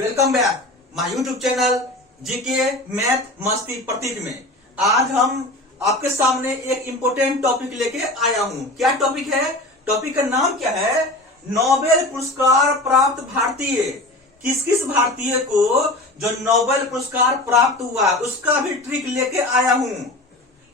Welcome back my YouTube channel GK math मस्ती प्रतीक में। आज हम आपके सामने एक इम्पोर्टेंट टॉपिक लेके आया हूं। क्या टॉपिक है? टॉपिक का नाम क्या है? नोबेल पुरस्कार प्राप्त भारतीय। किस किस भारतीय को जो नोबेल पुरस्कार प्राप्त हुआ उसका भी ट्रिक लेके आया हूं।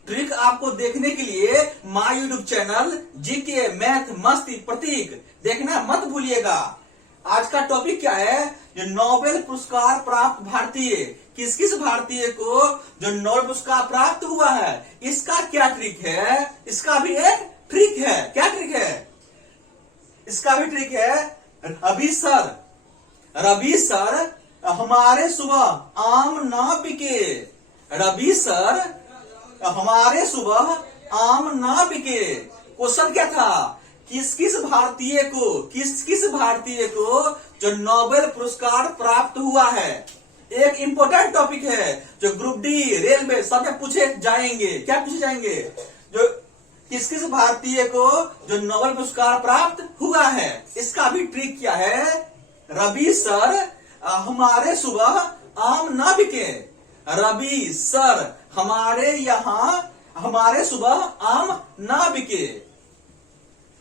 ट्रिक आपको देखने के लिए my YouTube channel GK math मस्ती प्रतीक देखना मत भूलिएगा। आज का टॉपिक क्या है? जो नोबेल पुरस्कार प्राप्त भारतीय, किस किस भारतीय को जो नोबेल पुरस्कार प्राप्त हुआ है इसका क्या ट्रिक है? इसका भी एक ट्रिक है। क्या ट्रिक है? इसका भी ट्रिक है। रवि सर हमारे सुबह आम ना बिके। रवि सर हमारे सुबह आम ना बिके। क्वेश्चन क्या था? किस किस भारतीय को जो नोबेल पुरस्कार प्राप्त हुआ है। एक इंपॉर्टेंट टॉपिक है जो ग्रुप डी रेलवे सब में पूछे जाएंगे। क्या पूछे जाएंगे? जो किस किस भारतीय को जो नोबेल पुरस्कार प्राप्त हुआ है इसका भी ट्रिक क्या है? रवि सर हमारे सुबह आम ना बिके। रवि सर हमारे सुबह आम ना बिके।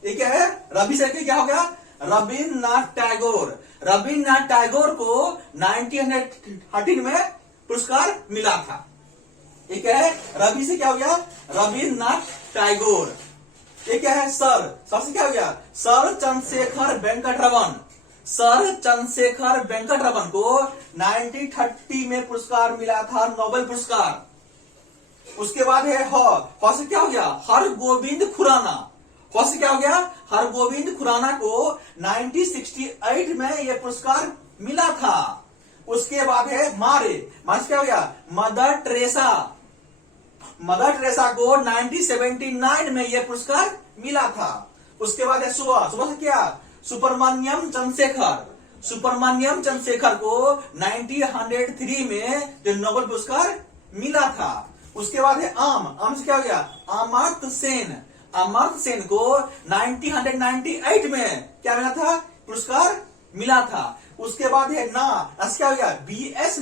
ये क्या है? रवि सर क्या हो गया? रविन्द्रनाथ टैगोर को 1913 में पुरस्कार मिला था। ये क्या है? रवि से क्या हो गया? रविन्द्रनाथ टैगोर। ये क्या है? सर से क्या हो गया? सर चंद्रशेखर वेंकट रमन को 1930 में पुरस्कार मिला था, नोबेल पुरस्कार। उसके बाद है ह से क्या हो गया? हरगोविंद खुराना। से क्या हो गया? हरगोविंद खुराना को 1968 में यह पुरस्कार मिला था। उसके बाद है मारे से क्या हो गया? मदर टेरेसा को 1979 में यह पुरस्कार मिला था। उसके बाद है सुबह से क्या? सुब्रमण्यम चंद्रशेखर को 1903 में जो नोबेल पुरस्कार मिला था। उसके बाद है आम से क्या हो गया? अमर्त्य सेन को 1998 में क्या मिला था? पुरस्कार मिला था। उसके बाद है क्या हो गया? बीएस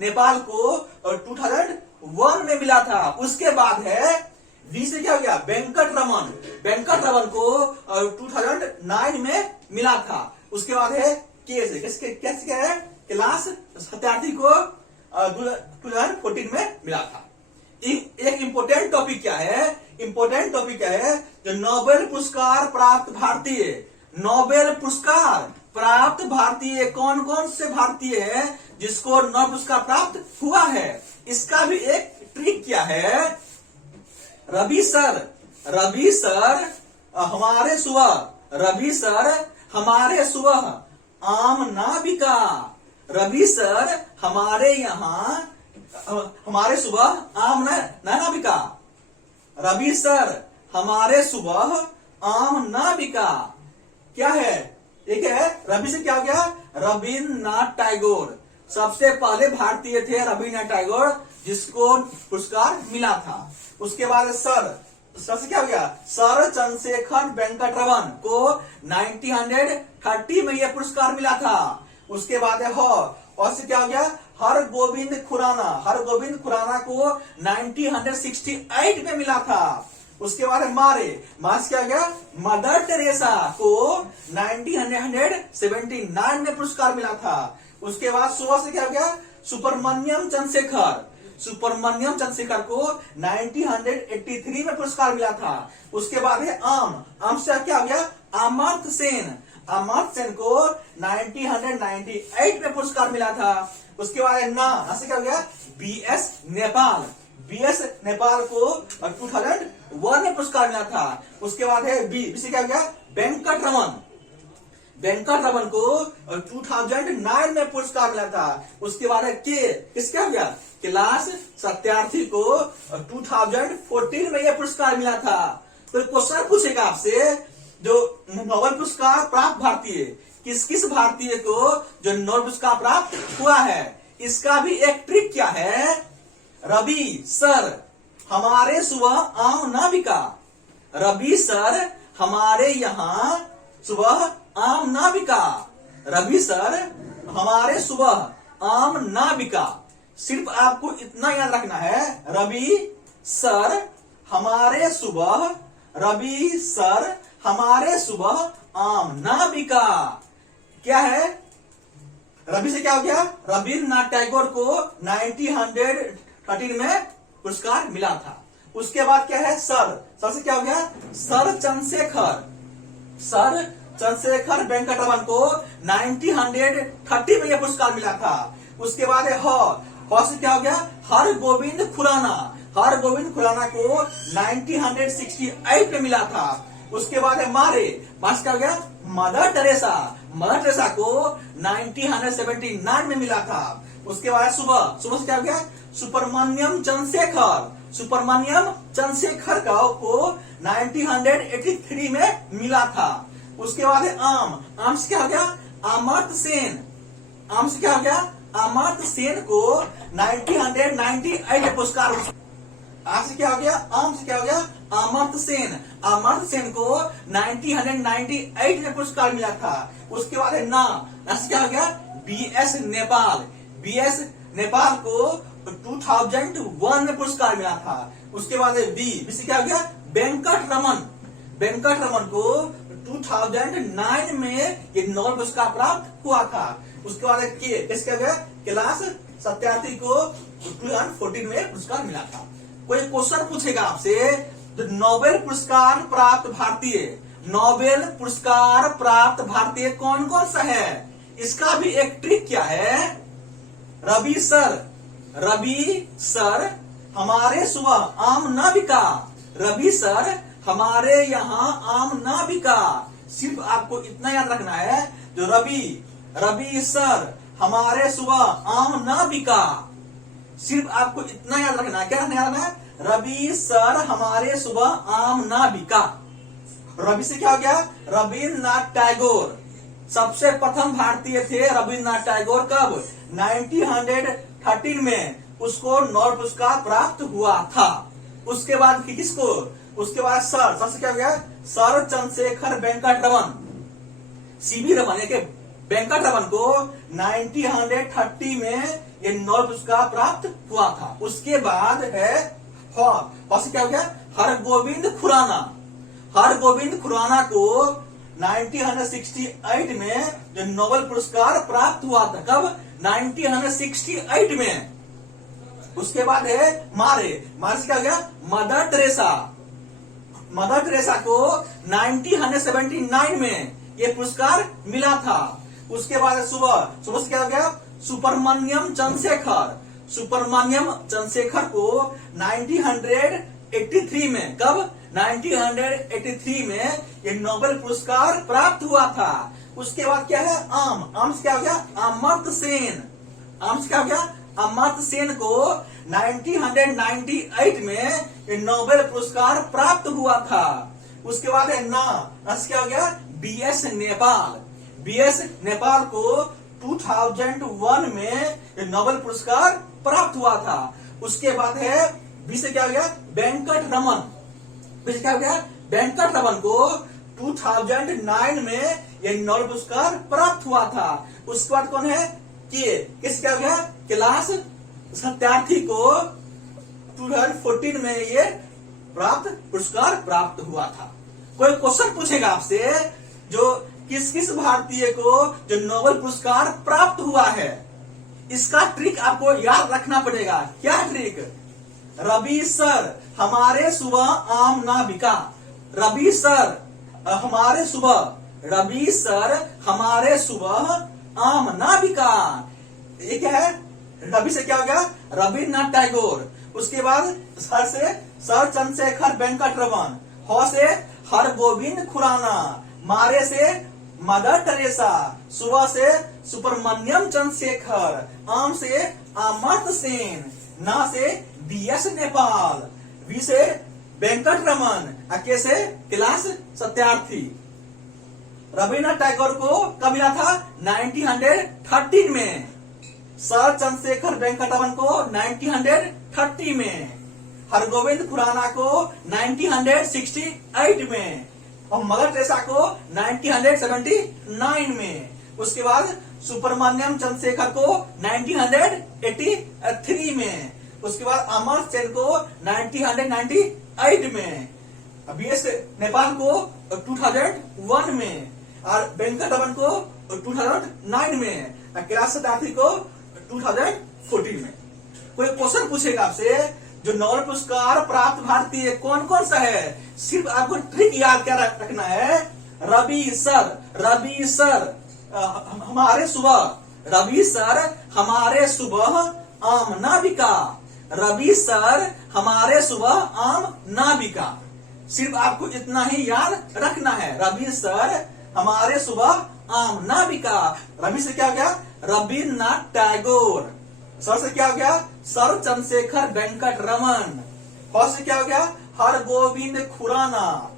नेपाल को 2001 में मिला था। उसके बाद है वी से क्या हो गया? वेंकट रमन को 2009 में मिला था। उसके बाद है के से क्या है? क्लास सत्यार्थी को 2014 में मिला था। एक इंपॉर्टेंट टॉपिक क्या है? जो नोबेल पुरस्कार प्राप्त भारतीय कौन कौन से भारतीय हैं जिसको नोबेल पुरस्कार प्राप्त हुआ है इसका भी एक ट्रिक क्या है? रवि सर हमारे सुबह आम ना बिका। रवि सर हमारे सुबह आम ना बिका। रवि सर हमारे सुबह आम ना बिका। क्या है? एक है रवि से क्या हो गया? रविन्द्रनाथ टैगोर। सबसे पहले भारतीय थे रविन्द्रनाथ टैगोर जिसको पुरस्कार मिला था। उसके बाद सर से क्या हो गया? सर चंद्रशेखर वेंकट रमन को 1930 में यह पुरस्कार मिला था। उसके बाद है और से क्या हो गया? हरगोविंद खुराना को 1968 में मिला था। उसके बाद है मारे से क्या हो गया? मदर टेरेसा को 1979 में पुरस्कार मिला था। उसके बाद सुबह से क्या हो गया? सुब्रमण्यम चंद्रशेखर को 1983 में पुरस्कार मिला था। उसके बाद है आम से क्या हो गया? अमर्त्य सेन को 1998 में पुरस्कार मिला था। उसके बाद से क्या हो गया? बीएस नेपाल को 2001 में पुरस्कार मिला था। उसके बाद है बी से क्या हो गया? वेंकट रमन को 2009 में पुरस्कार मिला था। उसके बाद है क्या हो गया? क्लास सत्यार्थी को 2014 में यह पुरस्कार मिला था। तो क्वेश्चन पूछेगा आपसे जो नोबेल पुरस्कार प्राप्त भारतीय, किस किस भारतीय को जो नोबेल पुरस्कार प्राप्त हुआ है इसका भी एक ट्रिक क्या है? रवि सर हमारे सुबह आम ना बिका। रवि सर हमारे यहाँ सुबह आम ना बिका। रवि सर हमारे सुबह आम ना बिका। सिर्फ आपको इतना याद रखना है, रवि सर हमारे सुबह, रवि सर हमारे सुबह आम ना बिका। क्या है? रवि से क्या हो गया? रविन्द्रनाथ टैगोर को 1913 में पुरस्कार मिला था। उसके बाद क्या है? सर से क्या हो गया? सर चंद्रशेखर वेंकटरमन को 1930 में यह पुरस्कार मिला था। उसके बाद है ह से क्या हो गया? हरगोविंद खुराना को 1968 में मिला था। उसके बाद है मारे से क्या हो गया? मदर टेरेसा को 1979 में मिला था। उसके बाद सुबह से क्या हो गया? सुब्रमण्यम चंद्रशेखर को 1983 में मिला था। उसके बाद है आम से क्या हो गया? अमर्त्य सेन को 1998 में पुरस्कार। आम से क्या हो गया? अमर्त्य सेन को 1998 में पुरस्कार मिला था। उसके बाद है ना से क्या हो गया? बीएस नेपाल को 2001 में पुरस्कार मिला था। उसके बाद है बी से क्या हो गया? वेंकट रमन को 2009 में ये नोबेल पुरस्कार प्राप्त हुआ था। उसके बाद है क्या हो गया? कैलाश सत्यार्थी को 2014 में पुरस्कार मिला था। कोई क्वेश्चन पूछेगा आपसे, तो नोबेल पुरस्कार प्राप्त भारतीय कौन कौन सा है? इसका भी एक ट्रिक क्या है? रवि सर हमारे सुबह आम ना बिका। रवि सर हमारे यहाँ आम ना बिका। सिर्फ आपको इतना याद रखना है, जो रवि सर हमारे सुबह आम ना बिका। सिर्फ आपको इतना याद रखना है। क्या याद रखना है? रवि सर हमारे सुबह आम ना बिका। रवि से क्या हो गया? रविन्द्रनाथ टैगोर सबसे प्रथम भारतीय थे। रविन्द्रनाथ टैगोर कब? 1913 में उसको नोबेल पुरस्कार प्राप्त हुआ था। उसके बाद किसको? उसके बाद सर से क्या हो गया? सर चंद्रशेखर वेंकटरमन, सीवी रमन के वेंकट रमन को 1930 में ये नोबेल पुरस्कार प्राप्त हुआ था। उसके बाद है से क्या हो गया? हरगोविंद खुराना को 1968 में जो नोबेल पुरस्कार प्राप्त हुआ था। कब? 1968 में। उसके बाद है मारे से क्या हो गया? मदर टेरेसा को 1979 में ये पुरस्कार मिला था। उसके बाद सुबह से क्या हो गया? सुब्रमण्यम चंद्रशेखर को 1983 में। कब? 1983 में ये नोबेल पुरस्कार प्राप्त हुआ था। उसके बाद क्या है? आम से क्या हो गया? अमर्त्य सेन को 1998 में ये नोबेल पुरस्कार प्राप्त हुआ था। उसके बाद है ना से क्या हो गया? बीएस नेपाल को 2001 में ये नोबेल पुरस्कार प्राप्त हुआ था। उसके बाद है बी से क्या हो गया? वेंकट रमन को 2009 में ये नोबेल पुरस्कार प्राप्त हुआ था। उसके बाद कौन है? किस क्या हो गया? कैलाश सत्यार्थी को 2014 में ये पुरस्कार प्राप्त हुआ था। कोई क्वेश्चन पूछेगा आपसे, जो किस भारतीय को जो नोबेल पुरस्कार प्राप्त हुआ है, इसका ट्रिक आपको याद रखना पड़ेगा। क्या ट्रिक? रवि सर हमारे सुबह आम ना बिका। रवि सर हमारे सुबह आम ना बिका। ये क्या है? रवि से क्या हो गया? रविन्द्रनाथ टैगोर। उसके बाद सर चंद्रशेखर वेंकटरमन, से हरगोविंद खुराना, मारे से मदर टेरेसा, सुबह से सुब्रमण्यम चंद्रशेखर, आम से अमर्त्य सेन, ना से बीएस नेपाल, वी से वेंकट रमन, के से कैलाश सत्यार्थी। रविन्द्रनाथ टैगोर को कब मिला था? 1913 में। सर चंद्रशेखर वेंकटरमन को 1930 में। हरगोविंद खुराना को 1968 में। और मदर टेरेसा को 1979 में। उसके बाद सुब्रमण्यम चंद्रशेखर को 1983 में, उसके बाद अमर सेन को 1998 में, BS नेपाल को 2001 में, और वेंकट रमन को 2009 में, कैलाश सत्यार्थी को 2014 में। कोई क्वेश्चन पूछेगा आपसे जो नोबेल पुरस्कार प्राप्त भारतीय कौन कौन सा है, सिर्फ आपको ट्रिक याद क्या रखना है, रवि सर हमारे सुबह, रवि सर हमारे सुबह आम नाविका, रवि सर हमारे सुबह आम नाविका। सिर्फ आपको इतना ही याद रखना है, रवि सर हमारे सुबह आम नाविका। रवि से क्या हो गया, रविन्द्रनाथ टैगोर। सर से क्या हो गया, सर चंद्रशेखर वेंकट रमन। हर से क्या हो गया, हरगोविंद खुराना।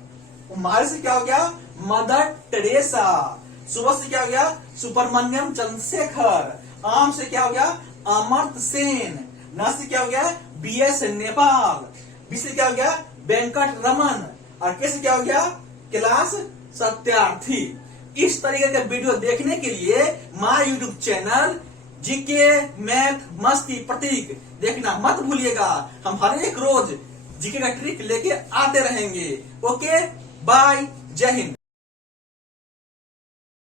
हमारे से क्या हो गया, मदर टेरेसा। सुबह से क्या हो गया, सुब्रमण्यम चंद्रशेखर। आम से क्या हो गया, अमर्त्य सेन। न से क्या हो गया, BS नेपाल। बी से क्या हो गया, वेंकट रमन। और के से क्या हो गया, कैलाश सत्यार्थी। इस तरीके के वीडियो देखने के लिए my YouTube channel GK math मस्ती प्रतीक देखना मत भूलिएगा। हम हर एक रोज जीके का ट्रिक लेके आते रहेंगे। ओके, बाय, जय हिंद।